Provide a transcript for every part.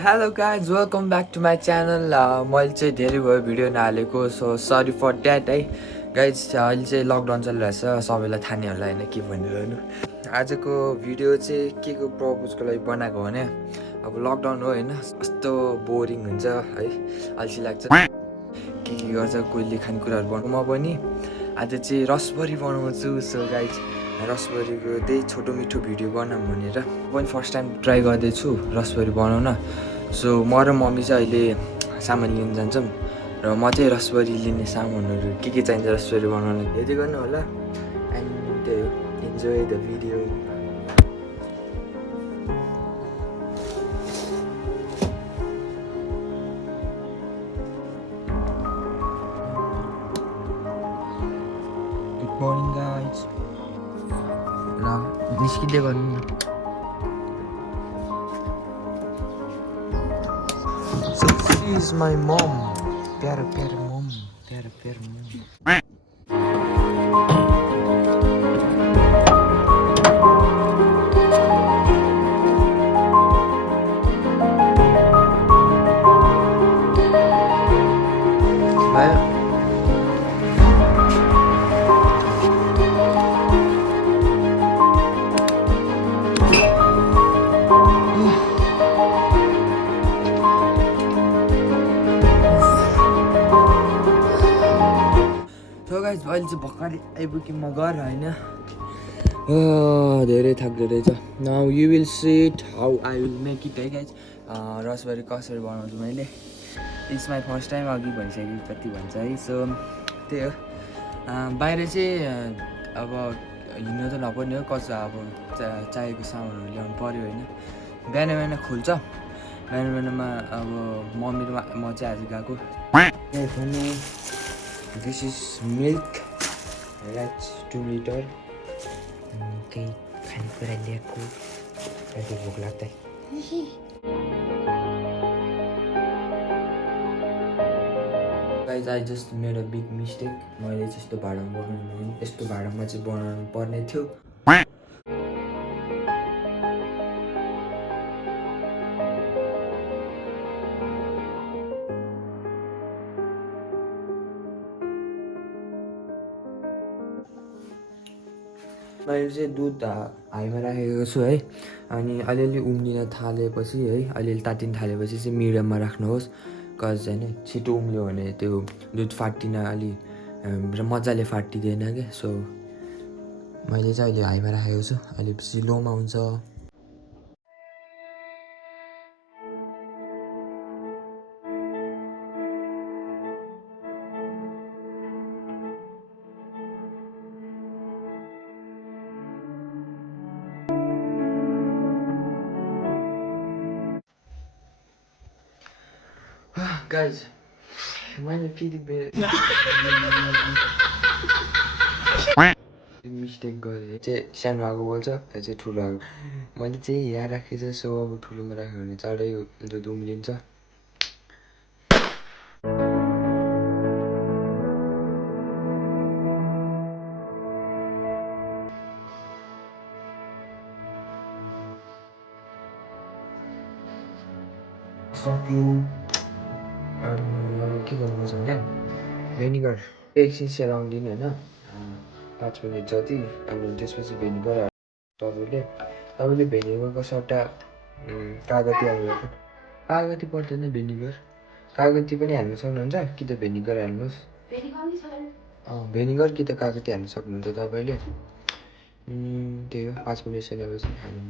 Hello guys welcome back to my channel मैले चाहिँ धेरै भयो भिडियो नहालेको सो सरी फर द्याट है गाइज अहिले चाहिँ लकडाउन चलिरहेछ सबैलाई थाहा नै होला होइन के भनिरहनु आजको भिडियो चाहिँ के को प्रपोजको लागि बनाएको भने अब लकडाउन हो होइन कस्तो बोरिङ हुन्छ है अल्छी लाग्छ के गर्छ कोहीले खानेकुराहरू बनाउनु म पनि आज चाहिँ रसभरी बनाउँछु सो गाइज रसभरीको त्यही छोटो मिठो भिडियो बनाऊँ भनेर पनि फर्स्ट टाइम ट्राई गर्दैछु रसभरी बनाउन सो म र मम्मी चाहिँ अहिले सामान लिन जान्छौँ र म चाहिँ रसभरी लिने सामानहरू के चाहिन्छ रसभरी बनाउन हेर्दै गर्नु होला एन्ड त्यही हो enjoy the video good morning guys र निस्किँदै गर्नु न So this is my mom. Pyara pyara mom. Pyara pyara mom. अहिले चाहिँ भर्खरै आइपुग्यो म घर होइन धेरै थाक्दो रहेछ now you will see it how I will make it है गाइज रसभरी कसरी बनाउँछु मैले इट्स माई फर्स्ट टाइम अघि भइसक्यो कति भन्छ है सो त्यही हो बाहिर चाहिँ अब हिँड्नु त नपर्ने हो कसो अब चाहिएको सामानहरू ल्याउनु पऱ्यो होइन बिहान बिहान खुल्छ बिहान बिहानमा अब मम्मी र म चाहिँ आज गएको This is milk. That's 2 liter. केही खानेकुरा ल्याएको अहिले भोक लाग्दै guys I just made a big mistake मैले चाहिँ यस्तो भाँडामा बनाउनु यस्तो भाँडामा चाहिँ बनाउनु पर्ने थियो मैले चाहिँ दुध हाईमा राखेको छु है अनि अलिअलि उम्लिन थालेपछि है अलिअलि तातिन थालेपछि चाहिँ मिडियममा राख्नुहोस् कज होइन छिटो उम्ल्यो भने त्यो दुध फाट्टिन अलि मजाले फाटिँदैन क्या सो मैले चाहिँ अहिले हाईमा राखेको छु अहिले पछि लोमा हुन्छ Guys, मैले फेरि मिस्टेक गरेँ चाहिँ सानो आगो बोल्छ यो चाहिँ ठुलो आगो मैले चाहिँ यहाँ राखेको सो अब ठुलोमा राख्यो भने चाँडै दुध उम्लिन्छ के गर्नुपर्छ भने भेनिगर एकछिन सेलाउनु होइन 5 मिनट जति अब त्यसपछि भेनिगर तपाईँले भेनिगरको सट्टा कागती हाल्नु कागती पर्दैन भेनिगर कागती पनि हाल्नु सक्नुहुन्छ कि त भेनिगर हाल्नुहोस् भेनिगर कि त कागती हाल्नु सक्नुहुन्छ तपाईँले त्यही हो 5 मिनट सेलाएपछि हाल्नु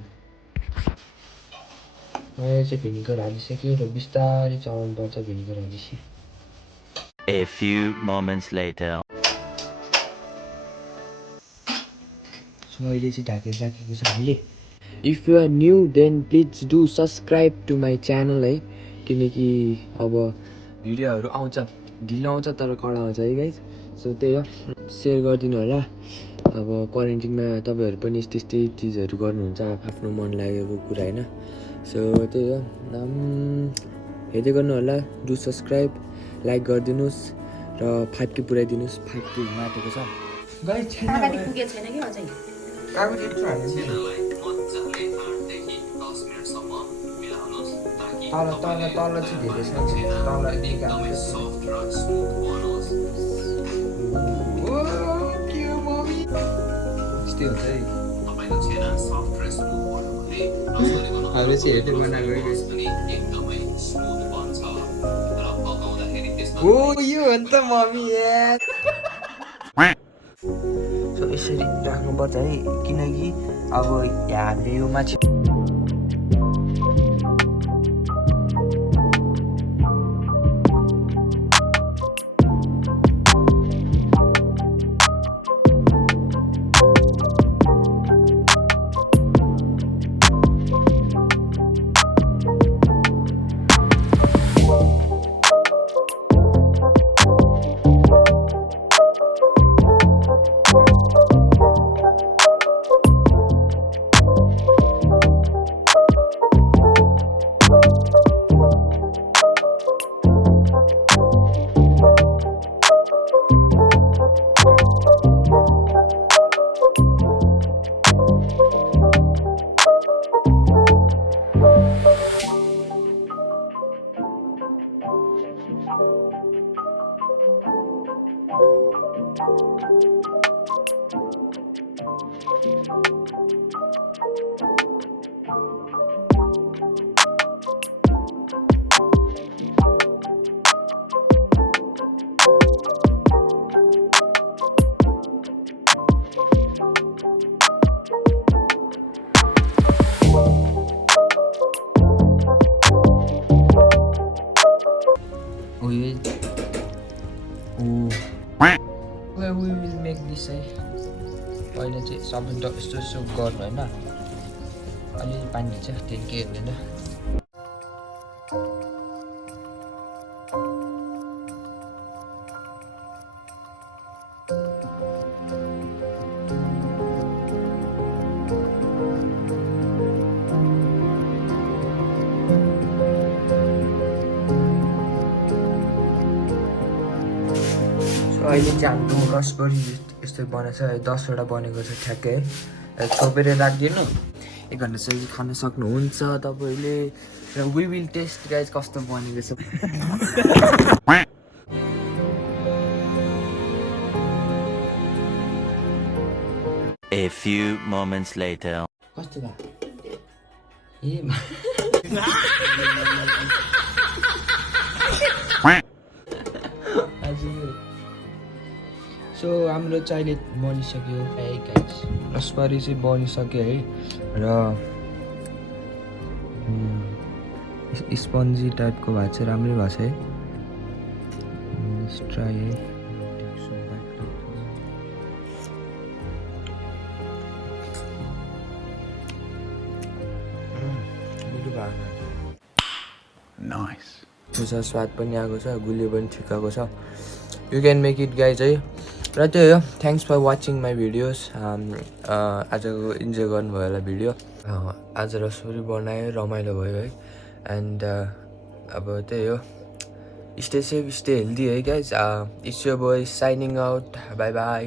मैले चाहिँ भेनिगर हालिसकेँ र बिस्तारै चलाउनु पर्छ vinegar हालिसकेँ A few moments later. So अहिले चाहिँ ढाकेर राखेको छ हामीले if you are new then please do subscribe to my channel है किनकि अब भिडियोहरू आउँछ ढिलो आउँछ तर कडा आउँछ है गाइज सो त्यही हो सेयर गरिदिनु होला अब क्वारेन्टिनमा तपाईँहरू पनि यस्तै चिजहरू गर्नुहुन्छ आफ्नो मन लागेको कुरा होइन सो त्यही हो हेर्दै गर्नु होला डु सब्सक्राइब लाइक गरिदिनुहोस् र 5K पुऱ्याइदिनुहोस् 5K माटेको छ गाइज कागती पुगेको छैन कि अझै कागती यत्रो हाल्नु तल तल तल चाहिँ धेरै छ तल निकाल्नु यस्तै हुन्छ है अहिले चाहिँ हेर्दै बनाएको ओ यो हो नि त मम्मी सो यसरी राख्नुपर्छ है किनकि अब हामीले यो माथि we will make this है पहिला चाहिँ सबै यस्तो यस्तो गर्नु होइन अलिअलि पानी छ त्यति केही हुँदैन अहिले चाहिँ हाम्रो रसबरी यस्तो बनेको छ 10वटा बनेको छ ठ्याक्कै है छोपेर राखिदिनु 1 घन्टासम्म खान सक्नुहुन्छ तपाईले र वी विल टेस्ट गाइस कस्तो बनेको छ A few moments later. कस्तो भयो सो हाम्रो चाहिँ अहिले बनिसक्यो है गाइस रसबरी चाहिँ बनिसक्यो है र स्पन्जी टाइपको भएको चाहिँ राम्रै भएको छ है ट्राई है Nice. स्वाद पनि आएको छ गुलियो पनि ठिक्कको छ you can make it guys है र त्यही हो thanks for watching my videos आजको इन्जोय गर्नुभयो होला भिडियो आज रसबरी बनायो रमाइलो भयो है एन्ड अब त्यही हो स्टे सेफ स्टे हेल्दी है guys it's your boy shining out by by